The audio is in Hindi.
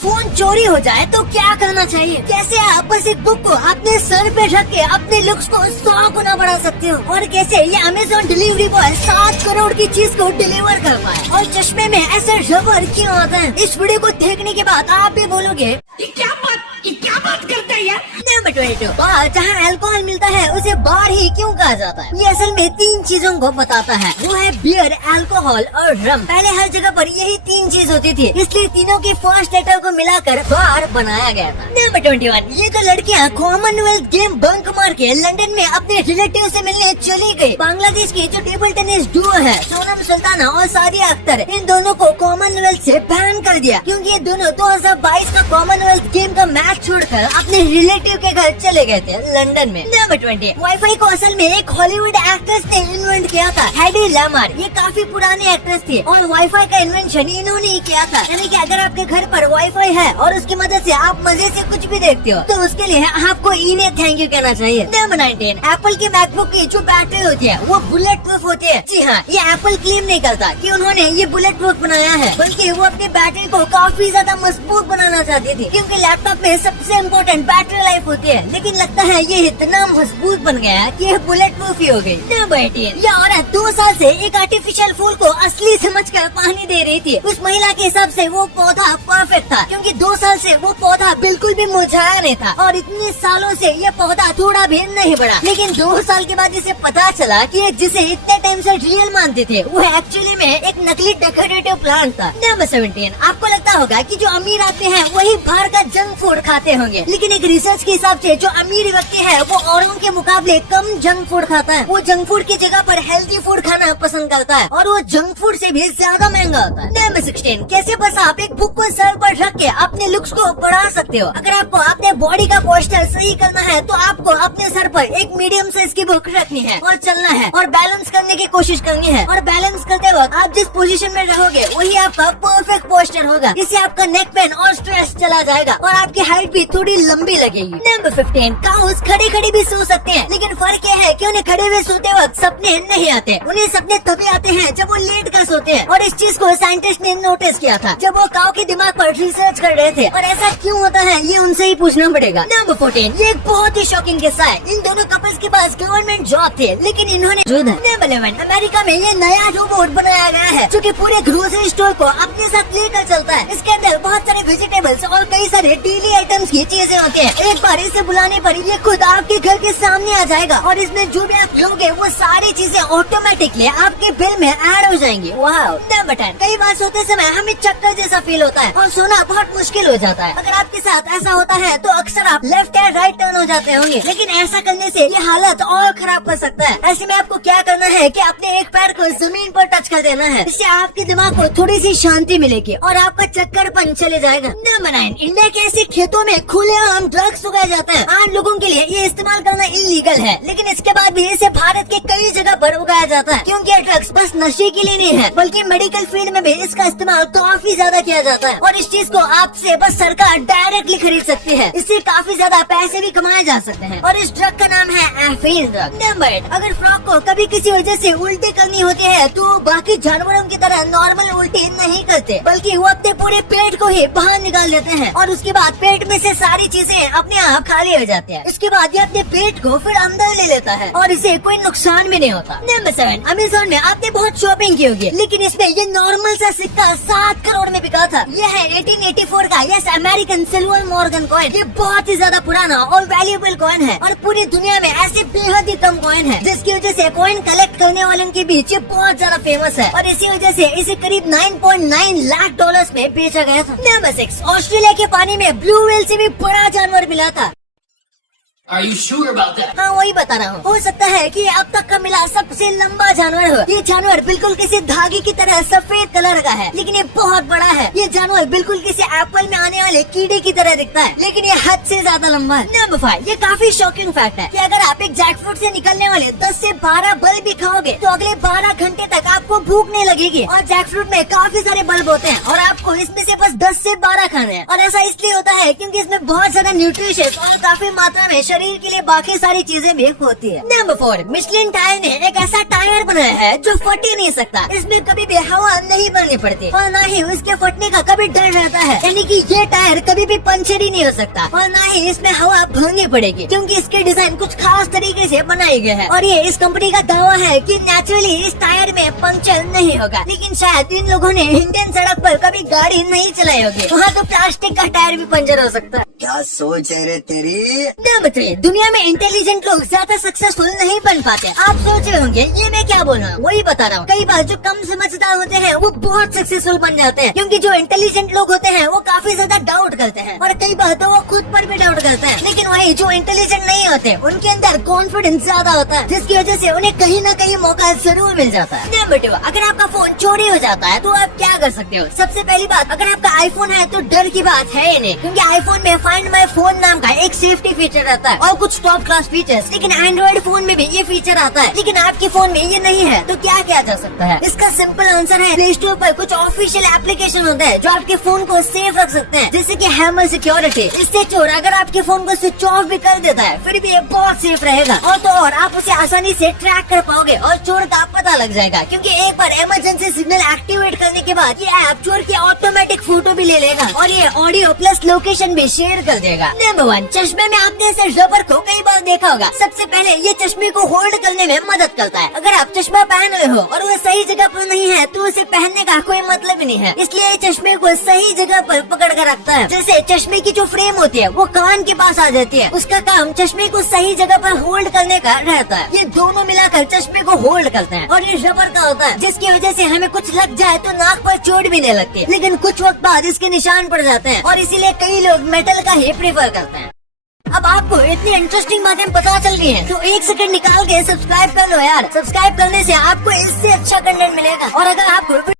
फोन चोरी हो जाए तो क्या करना चाहिए? कैसे आप बस एक बुक को अपने सर पे रख के अपने लुक्स को 100 गुना बढ़ा सकते हो? और कैसे ये अमेज़न डिलीवरी बॉय 7 करोड़ की चीज को डिलीवर कर पाए? और चश्मे में ऐसे रबर क्यों आता है? इस वीडियो को देखने के बाद आप भी बोलोगे ये क्या बात करता है यार? नंबर 22, बार जहाँ अल्कोहल मिलता है उसे बार ही क्यों कहा जाता है? ये असल में 3 चीजों को बताता है, वो है बियर, अल्कोहल और रम। पहले हर जगह पर यही 3 चीज होती थी, इसलिए तीनों की फर्स्ट लेटर को मिलाकर बार बनाया गया था। नंबर 21, ये तो लड़कियाँ कॉमनवेल्थ गेम बंक मार के लंदन में अपने रिलेटिव से मिलने चली गई। बांग्लादेश की जो टेबल टेनिस डुओ है सोनम सुल्ताना और सादिया अख्तर, इन दोनों को कॉमनवेल्थ से बैन कर दिया क्योंकि ये दोनों 2022 का कॉमनवेल्थ गेम का मैच छोड़कर अपने रिलेटिव के घर चले गए थे लंदन में। नंबर 20, वाईफाई को असल में एक हॉलीवुड एक्ट्रेस ने इन्वेंट किया था, हेडी लामार। ये काफी पुरानी एक्ट्रेस थी और वाईफाई का इन्वेंशन इन्होंने ही किया था। यानी कि अगर आपके घर पर वाईफाई है और उसकी मदद से आप मजे से कुछ भी देखते हो तो उसके लिए आपको इन्हें थैंक यू कहना चाहिए। नंबर 19, एप्पल की मैकबुक की जो बैटरी होती है वो बुलेट प्रूफ होती है। जी हाँ, ये एप्पल क्लेम नहीं करता कि उन्होंने ये बुलेट प्रूफ बनाया है, बल्कि वो अपनी बैटरी को काफी ज्यादा मजबूत बनाना चाहती थी क्योंकि लैपटॉप में सबसे इम्पोर्टेंट बैटरी लाइफ होती है। लेकिन लगता है ये इतना मजबूत बन गया कि ये बुलेट प्रूफ ही हो गई। नंबर 18, ये औरत 2 साल से एक आर्टिफिशियल फूल को असली समझकर पानी दे रही थी। उस महिला के हिसाब से वो पौधा परफेक्ट था क्योंकि 2 साल से वो पौधा बिल्कुल भी मुरझाया नहीं था और इतने सालों से ये पौधा थोड़ा भी नहीं बढ़ा। लेकिन 2 साल के बाद इसे पता चला कि ये जिसे इतने टाइम से रियल मानते थे वो एक्चुअली में एक नकली डेकोरेटिव प्लांट था। नंबर 17, आपको लगता होगा कि जो अमीर आते हैं वही बाहर का जंक फूड खाते होंगे, लेकिन एक रिसर्च के हिसाब से जो अमीर व्यक्ति है वो औरों के मुकाबले कम जंक फूड खाता है। वो जंक फूड की जगह पर हेल्दी फूड खाना पसंद करता है और वो जंक फूड से भी ज्यादा महंगा होता है। नंबर 16, कैसे बस आप एक बुक को सर पर रख के अपने लुक्स को बढ़ा सकते हो? अगर आपको अपने बॉडी का पोस्टर सही करना है तो आपको अपने सर पर एक मीडियम साइज की बुक रखनी है और चलना है और बैलेंस करने की कोशिश करनी है। और बैलेंस करते वक्त आप जिस पोजीशन में रहोगे वही आपका परफेक्ट पोस्टर होगा। इससे आपका नेक पेन और स्ट्रेस चला जाएगा और आपकी हाइट भी थोड़ी लंबी लगेगी। नंबर 15, काउस खड़े खड़े भी सो सकते हैं, लेकिन फर्क ये है कि उन्हें खड़े हुए सोते वक्त सपने नहीं आते। उन्हें सपने तभी आते हैं जब वो लेट कर सोते हैं और इस चीज को साइंटिस्ट ने नोटिस किया था जब वो काऊ के दिमाग पर रिसर्च कर रहे थे। और ऐसा क्यों होता है ये उनसे ही पूछना पड़ेगा। नंबर 14, ये एक बहुत ही शॉकिंग किस्सा है। इन दोनों कपल्स के पास गवर्नमेंट जॉब थे लेकिन इन्होंने नंबर 11, अमेरिका में ये नया रोबोट बनाया गया है जो कि पूरे ग्रोसरी स्टोर को अपने साथ लेकर चलता है। इसके अंदर बहुत सारे वेजिटेबल्स और कई सारे डेली आइटम्स की चीजें होती हैं। एक बार इसे बुलाने पर ये खुद आपके घर के सामने आ जाएगा और इसमें जो भी आप लोगे वो सारी चीजें ऑटोमेटिकली आपके बिल में ऐड हो जाएंगी। वाओ। नंबर 10, कई बार सोते समय हमें चक्कर जैसा फील होता है और सोना बहुत मुश्किल हो जाता है। अगर आपके साथ ऐसा होता है तो अक्सर आप लेफ्ट या राइट टर्न हो जाते होंगे, लेकिन ऐसा करने से ये हालत और खराब कर सकता है। ऐसे में आपको क्या करना है कि अपने एक पैर को जमीन पर टच कर देना है। इससे आपके दिमाग को थोड़ी सी शांति मिलेगी और आपका चक्करपन चले जाएगा। नंबर 9, इंडिया के ऐसे खेतों में खुलेआम ड्रग्स उगाए जाते हैं। आम लोगों के लिए ये इस्तेमाल करना इलीगल है, लेकिन इसके बाद भी इसे भारत के कई जगह पर उगाया जाता है क्योंकि ये ड्रग्स बस नशे के लिए नहीं है बल्कि मेडिकल फील्ड में भी इसका इस्तेमाल काफी ज्यादा किया जाता है। और इस चीज को आपसे बस सरकार डायरेक्टली खरीद सकती है। इससे काफी ज्यादा पैसे भी कमाए जा सकते हैं और इस ड्रग का नाम है एफीन ड्रग। नंबर 8, अगर फ्रॉग को कभी किसी वजह से उल्टी करनी होती है तो बाकी जानवरों की तरह नॉर्मल उल्टी नहीं करते बल्कि वो अपने पूरे पेट को ही बाहर निकाल देते हैं और उसके बाद पेट में से सारी चीजें अपने आप खाली हो जाती है। इसके बाद ये अपने पेट को फिर अंदर ले लेता है और इसे कोई नुकसान भी नहीं होता। नंबर 7, अमेज़न में आपने बहुत शॉपिंग की होगी लेकिन इसमें ये नॉर्मल सा सिक्का 7 करोड़ में बिका था। ये है 1884 का yes American silver Morgan coin. ये बहुत ही ज्यादा पुराना और वैल्यूएबल कॉइन है और पूरी दुनिया में ऐसे बेहद ही कम कॉइन है जिसकी वजह से कॉइन कलेक्ट करने वालों के बीच ये बहुत ज्यादा फेमस है और इसी वजह से इसे करीब 9.9 लाख डॉलर्स में बेचा गया था। नंबर 6, ऑस्ट्रेलिया के पानी में ब्लू व्हेल से भी बड़ा जानवर मिला था। Are you sure about that? हाँ वही बता रहा हूँ। हो सकता है कि अब तक का मिला सबसे लंबा जानवर हो। ये जानवर बिल्कुल किसी धागे की तरह सफेद कलर का है लेकिन ये बहुत बड़ा है। ये जानवर बिल्कुल किसी एप्पल में आने वाले कीड़े की तरह दिखता है लेकिन ये हद से ज्यादा लंबा है। नंबर 5, ये काफी शॉकिंग फैक्ट है कि अगर आप एक जैकफ्रूट से निकलने वाले 10 से 12 बल्ब भी खाओगे तो अगले 12 घंटे तक आपको भूख नहीं लगेगी। और जैकफ्रूट में काफी सारे बल्ब होते हैं और आपको इसमें से बस 10 से 12 खाने हैं। और ऐसा इसलिए होता है क्योंकि इसमें बहुत ज्यादा न्यूट्रिशियस और काफी मात्रा में शरीर के लिए बाकी सारी चीजें भी होती है। नंबर 4, मिशलिन टायर ने एक ऐसा टायर बनाया है जो फट ही नहीं सकता। इसमें कभी भी हवा नहीं भरनी पड़ती और न ही उसके फटने का कभी डर रहता है, यानी कि ये टायर कभी भी पंचर ही नहीं हो सकता और न ही इसमें हवा भरनी पड़ेगी, क्योंकि इसके डिजाइन कुछ खास तरीके से बनाई गई है। और ये इस कंपनी का दावा है कि नेचुरली इस टायर में पंचर नहीं होगा। लेकिन शायद इन लोगों ने इंडियन सड़क पर कभी गाड़ी नहीं चलाई होगी, वहाँ तो प्लास्टिक का टायर भी पंचर हो सकता है। क्या सोच है रे तेरी? नंबर 3, दुनिया में इंटेलिजेंट लोग ज्यादा सक्सेसफुल नहीं बन पाते। आप सोच रहे होंगे ये मैं क्या बोल रहा हूँ, वही बता रहा हूँ। कई बार जो कम समझदार होते हैं वो बहुत सक्सेसफुल बन जाते हैं, क्योंकि जो इंटेलिजेंट लोग होते हैं वो काफी ज्यादा डाउट करते हैं और कई बार तो वो खुद पर भी डाउट करते हैं। लेकिन वही जो इंटेलिजेंट नहीं होते उनके अंदर कॉन्फिडेंस ज्यादा होता है, जिसकी वजह से उन्हें कहीं न कहीं मौका जरूर मिल जाता है। नंबर 2, अगर आपका फोन चोरी हो जाता है तो आप क्या कर सकते हो? सबसे पहली बात, अगर आपका आईफोन है तो डर की बात है ही नहीं, क्योंकि आईफोन में फाइंड माई फोन नाम का एक सेफ्टी फीचर रहता है और कुछ टॉप क्लास फीचर्स। लेकिन एंड्रॉइड फोन में भी ये फीचर आता है, लेकिन आपके फोन में ये नहीं है। तो क्या किया जा सकता है? इसका सिंपल आंसर है, प्ले स्टोर पर कुछ ऑफिशियल एप्लीकेशन होते हैं जो आपके फोन को सेफ रख सकते हैं, जैसे कि हैमर सिक्योरिटी। इससे चोर अगर आपके फोन को स्विच ऑफ भी कर देता है फिर भी ये बहुत सेफ रहेगा, और तो और आप उसे आसानी से ट्रैक कर पाओगे और चोर का पता लग जाएगा, क्योंकि एक बार इमरजेंसी सिग्नल एक्टिवेट करने के बाद ये ऐप चोर की ऑटोमेटिक फोटो भी ले लेगा और ये ऑडियो प्लस लोकेशन भी शेयर कर देगा। नंबर 1, चश्मे में आपने इस रबर को कई बार देखा होगा। सबसे पहले ये चश्मे को होल्ड करने में मदद करता है। अगर आप चश्मा पहन रहे हो और वो सही जगह पर नहीं है तो उसे पहनने का कोई मतलब ही नहीं है, इसलिए ये चश्मे को सही जगह पर पकड़ कर रखता है। जैसे चश्मे की जो फ्रेम होती है वो कान के पास आ जाती है, उसका काम चश्मे को सही जगह पर होल्ड करने का रहता है। ये दोनों मिलाकर चश्मे को होल्ड करते हैं और ये रबर का होता है, जिसकी वजह से हमें कुछ लग जाए तो नाक पर चोट भी नहीं लगती, लेकिन कुछ वक्त बाद इसके निशान पड़ जाते हैं और इसीलिए कई लोग मेटल का ही प्रेफर करते हैं। अब आपको इतनी इंटरेस्टिंग बातें पता चल गई हैं, तो 1 सेकंड निकाल के सब्सक्राइब कर लो यार। सब्सक्राइब करने से आपको इससे अच्छा कंटेंट मिलेगा। और अगर आपको